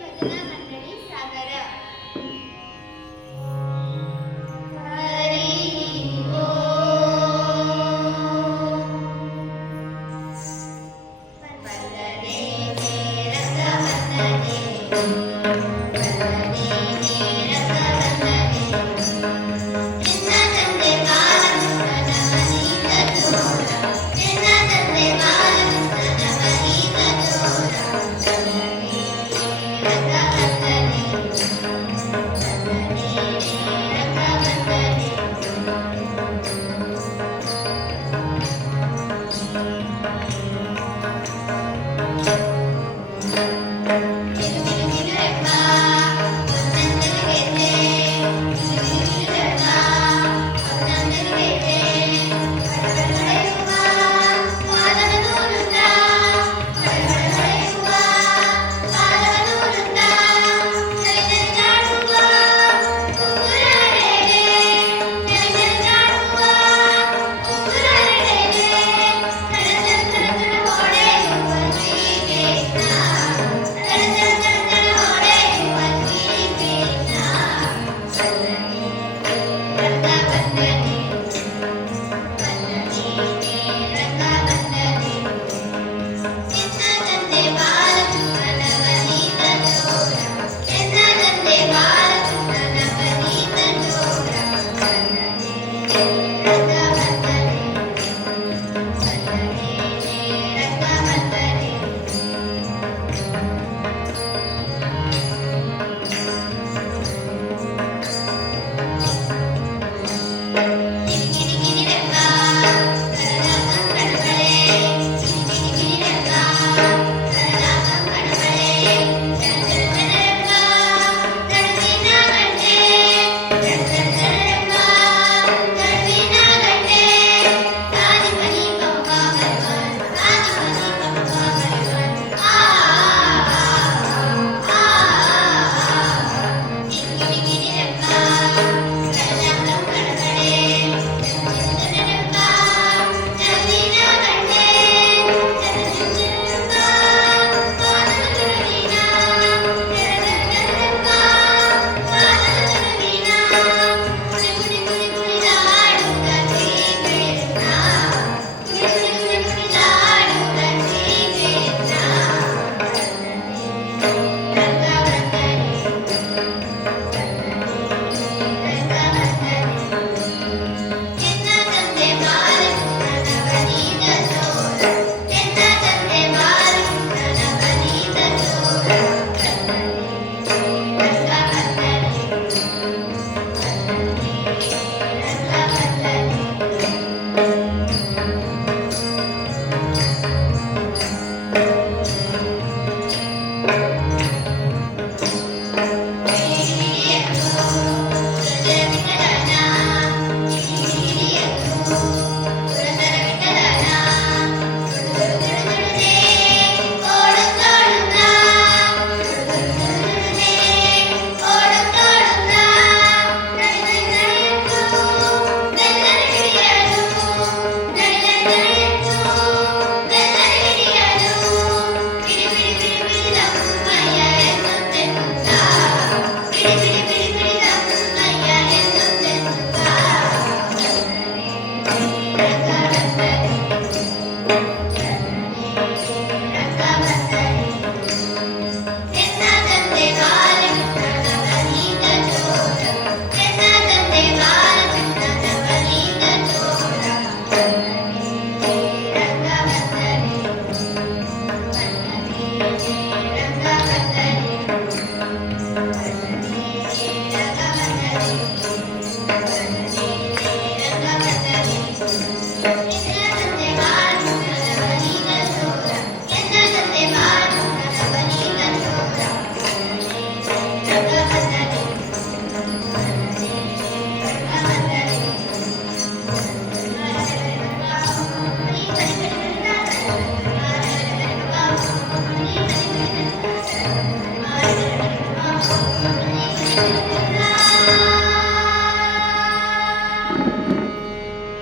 ಭಜನಾ